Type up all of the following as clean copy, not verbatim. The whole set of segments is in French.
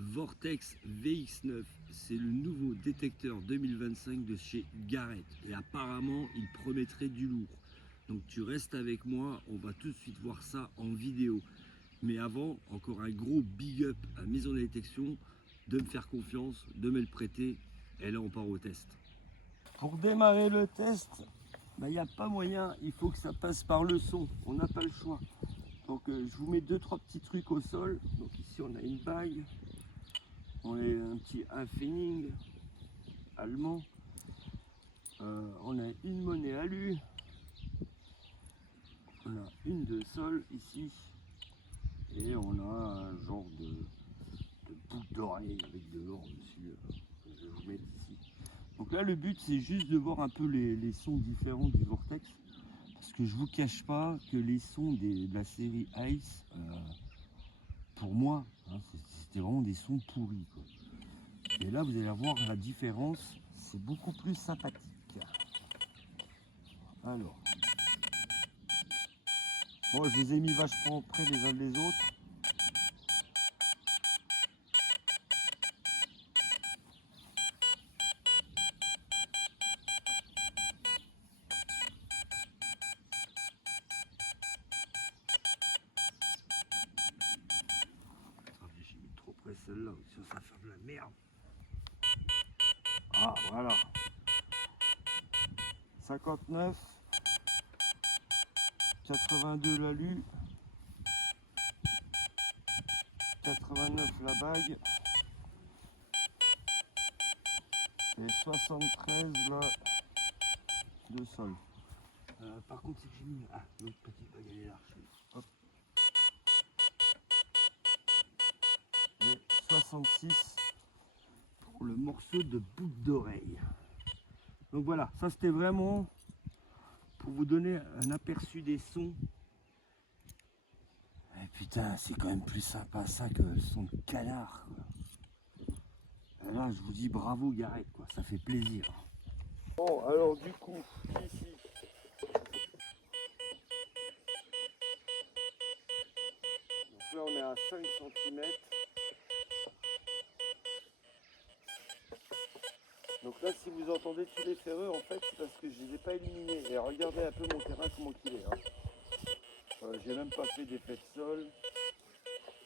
Vortex VX9, c'est le nouveau détecteur 2025 de chez Garrett. Et apparemment, il promettrait du lourd. Donc tu restes avec moi, on va tout de suite voir ça en vidéo. Mais avant, encore un gros big up à Maison de Détection de me faire confiance, de me le prêter. Et là, on part au test. Pour démarrer le test, il n'y a pas moyen, il faut que ça passe par le son. On n'a pas le choix. Donc je vous mets 2-3 petits trucs au sol. Donc ici on a une bague, on a un petit Happening allemand, on a une monnaie alu, on a une de sol ici, et on a un genre de boucle d'oreille avec de l'or dessus. Je vais vous mettre ici. Donc là le but c'est juste de voir un peu les sons différents du Vortex. Parce que je vous cache pas que les sons de la série Ice, pour moi, hein, c'était vraiment des sons pourris, quoi. Et là, vous allez voir la différence, c'est beaucoup plus sympathique. Alors, bon, je les ai mis vachement près les uns des autres. Attendez, j'ai mis trop près celle-là, sinon ça va faire de la merde. Ah, voilà. 59, 82 l'alu, 89 la bague, et 73 là de sol. Par contre, c'est que j'ai mis l'autre petite bague, elle est là. Hop. Et 66 pour le morceau de boucle d'oreille. Donc voilà, ça c'était vraiment pour vous donner un aperçu des sons. Et putain, c'est quand même plus sympa ça que le son de canard, quoi. Et là, je vous dis bravo Garrett, quoi, ça fait plaisir. Bon, alors du coup, ici, donc là on est à 5 cm. Donc là, si vous entendez tous les ferreux, en fait, c'est parce que je ne les ai pas éliminés. Et regardez un peu mon terrain, comment il est. Hein. J'ai même pas fait d'effet de sol.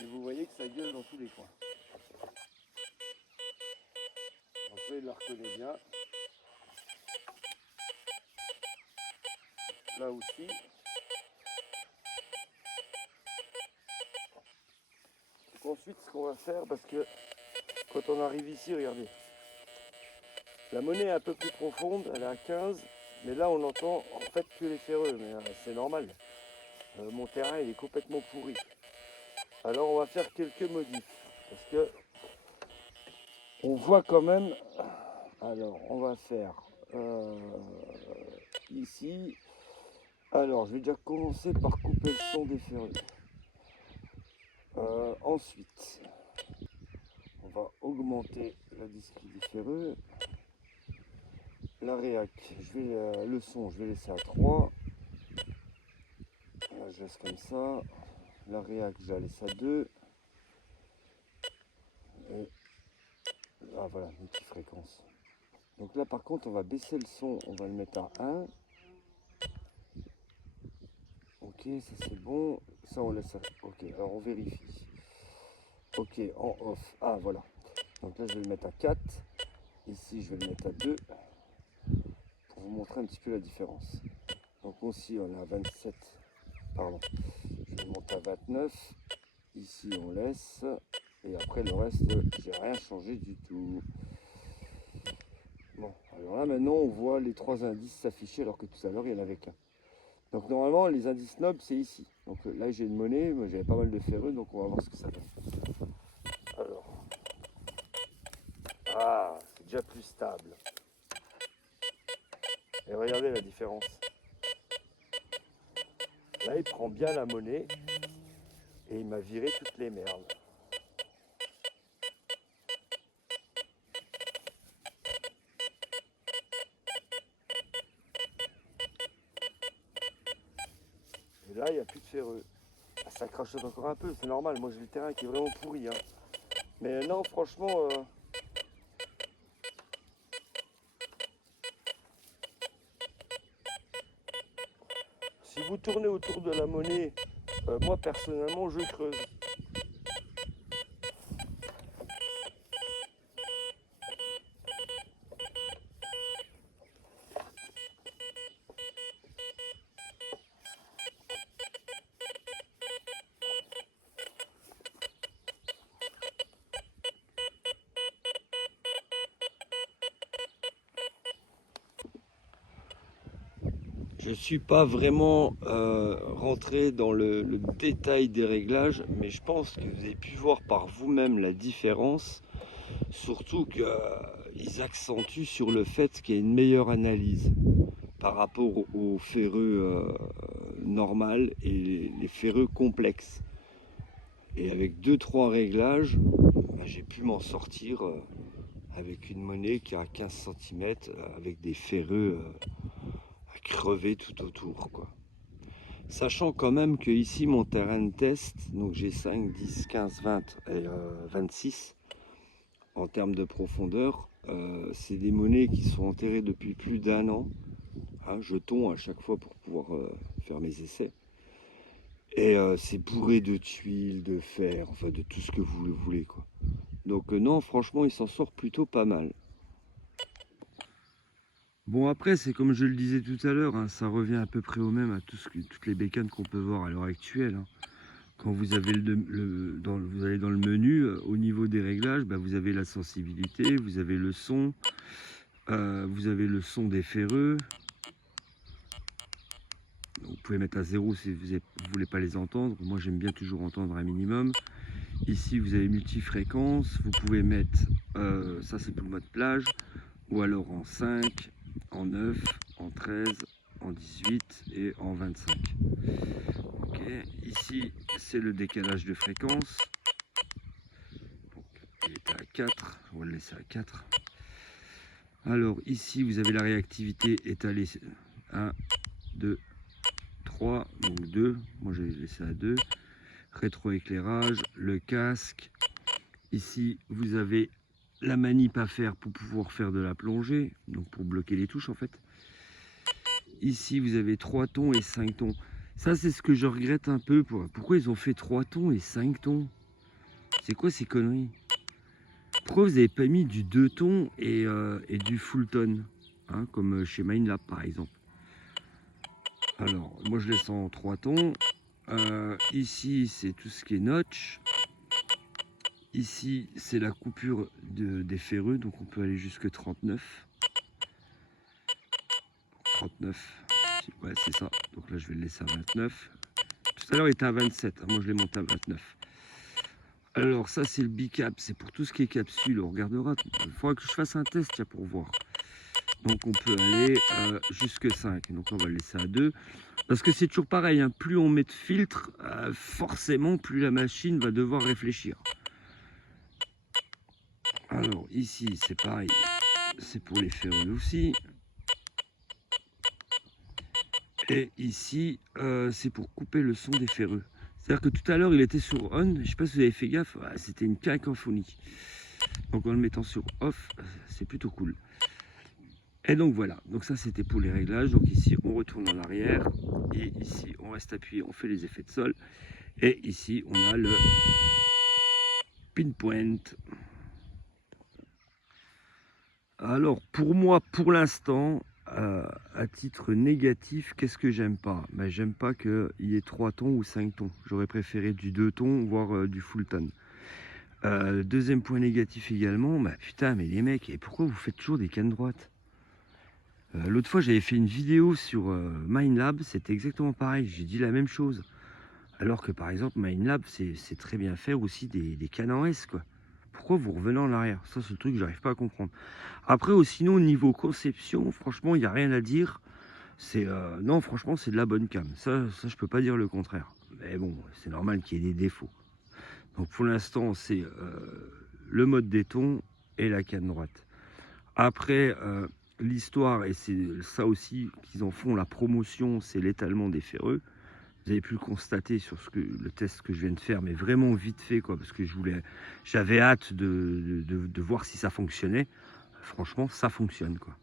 Et vous voyez que ça gueule dans tous les coins. Donc là, il la reconnaît bien. Là aussi. Donc ensuite, ce qu'on va faire, parce que quand on arrive ici, regardez. La monnaie est un peu plus profonde, elle est à 15. Mais là, on entend en fait que les ferreux. Mais c'est normal. Mon terrain, il est complètement pourri. Alors, on va faire quelques modifs. Parce que on voit quand même. Alors, on va faire ici. Alors, je vais déjà commencer par couper le son des ferreux. Ensuite, on va augmenter la discrète des ferreux. La réac, le son, je vais laisser à 3. Là, je laisse comme ça. La réac, je la laisse à 2. Et là, voilà, une petite fréquence. Donc là, par contre, on va baisser le son, on va le mettre à 1. Ok, ça c'est bon. Ça, on laisse à... Ok, alors on vérifie. Ok, en off. Ah, voilà. Donc là, je vais le mettre à 4. Ici, je vais le mettre à 2. Pour vous montrer un petit peu la différence. Donc ici, on est à 27. Pardon. Je vais monter à 29. Ici, on laisse. Et après, le reste, j'ai rien changé du tout. Bon, alors là, maintenant, on voit les 3 indices s'afficher alors que tout à l'heure, il n'y en avait qu'un. Donc normalement, les indices nobles, c'est ici. Donc là, j'ai une monnaie. Moi, j'avais pas mal de ferreux. Donc on va voir ce que ça donne. Alors. Ah, c'est déjà plus stable. Et regardez la différence. Là, il prend bien la monnaie et il m'a viré toutes les merdes. Et là, il n'y a plus de ferreux. Ah, ça crachote encore un peu, c'est normal. Moi, j'ai le terrain qui est vraiment pourri. Hein. Mais non, franchement, si vous tournez autour de la monnaie, moi personnellement, je creuse. Je ne suis pas vraiment rentré dans le détail des réglages, mais je pense que vous avez pu voir par vous-même la différence, surtout qu'ils accentuent sur le fait qu'il y a une meilleure analyse par rapport aux ferreux normales et les ferreux complexes. Et avec 2-3 réglages, bah, j'ai pu m'en sortir avec une monnaie qui a 15 cm avec des ferreux à crever tout autour, quoi. Sachant quand même que ici mon terrain de test, donc j'ai 5, 10, 15, 20 et 26 en termes de profondeur, c'est des monnaies qui sont enterrées depuis plus d'1 an, hein, jetons à chaque fois pour pouvoir faire mes essais. Et c'est bourré de tuiles, de fer, enfin de tout ce que vous voulez, quoi. Donc non, franchement, il s'en sort plutôt pas mal. Bon, après, c'est comme je le disais tout à l'heure, hein, ça revient à peu près au même à toutes les bécanes qu'on peut voir à l'heure actuelle, hein. Quand vous avez vous allez dans le menu, au niveau des réglages, bah, vous avez la sensibilité, vous avez le son, vous avez le son des ferreux. Vous pouvez mettre à 0 si vous ne voulez pas les entendre. Moi, j'aime bien toujours entendre un minimum. Ici, vous avez multifréquence. Vous pouvez mettre, ça c'est pour le mode plage, ou alors en 5, en 9, en 13, en 18 et en 25. Ok. Ici, c'est le décalage de fréquence. Donc, il était à 4, on va le laisser à 4. Alors ici, vous avez la réactivité étalée 1, 2, 3, donc 2. Moi, j'ai laissé à 2. Rétroéclairage, le casque. Ici, vous avez la manip à faire pour pouvoir faire de la plongée, donc pour bloquer les touches en fait. Ici, vous avez 3 tons et 5 tons. Ça, c'est ce que je regrette un peu. Pourquoi ils ont fait 3 tons et 5 tons? C'est quoi ces conneries? Pourquoi vous n'avez pas mis du 2 tons et du full tone, hein, comme chez Minelab par exemple? Alors, moi je laisse en 3 tons. Ici, c'est tout ce qui est notch. Ici, c'est la coupure des ferreux, donc on peut aller jusque 39. 39, ouais, c'est ça. Donc là, je vais le laisser à 29. Tout à l'heure, il était à 27. Hein, moi, je l'ai monté à 29. Alors, ça, c'est le bicap. C'est pour tout ce qui est capsule. On regardera. Il faudra que je fasse un test tiens, pour voir. Donc, on peut aller jusque 5. Donc, on va le laisser à 2. Parce que c'est toujours pareil. Hein, plus on met de filtre, forcément, plus la machine va devoir réfléchir. Alors, ici, c'est pareil. C'est pour les ferreux aussi. Et ici, c'est pour couper le son des ferreux. C'est-à-dire que tout à l'heure, il était sur on. Je ne sais pas si vous avez fait gaffe. C'était une cacophonie. Donc en le mettant sur off, c'est plutôt cool. Et donc voilà. Donc ça, c'était pour les réglages. Donc ici, on retourne en arrière. Et ici, on reste appuyé. On fait les effets de sol. Et ici, on a le pinpoint. Alors, pour moi, pour l'instant, à titre négatif, qu'est-ce que j'aime pas? Ben, j'aime pas qu'il y ait 3 tons ou 5 tons. J'aurais préféré du 2 tons, voire du full tone. Deuxième point négatif également, bah putain, mais les mecs, et pourquoi vous faites toujours des cannes droites? L'autre fois, j'avais fait une vidéo sur Minelab, c'était exactement pareil, j'ai dit la même chose. Alors que par exemple, Minelab, c'est très bien faire aussi des cannes en S, quoi. Pourquoi vous revenez en arrière? Ça, c'est le truc que j'arrive pas à comprendre. Après, sinon, au niveau conception, franchement, il n'y a rien à dire. Non, franchement, c'est de la bonne cam. Ça, je peux pas dire le contraire. Mais bon, c'est normal qu'il y ait des défauts. Donc pour l'instant, c'est le mode des tons et la canne droite. Après, l'histoire, et c'est ça aussi qu'ils en font la promotion, c'est l'étalement des ferreux. Vous avez pu le constater sur le test que je viens de faire, mais vraiment vite fait, quoi, parce que j'avais hâte de voir si ça fonctionnait. Franchement, ça fonctionne, quoi.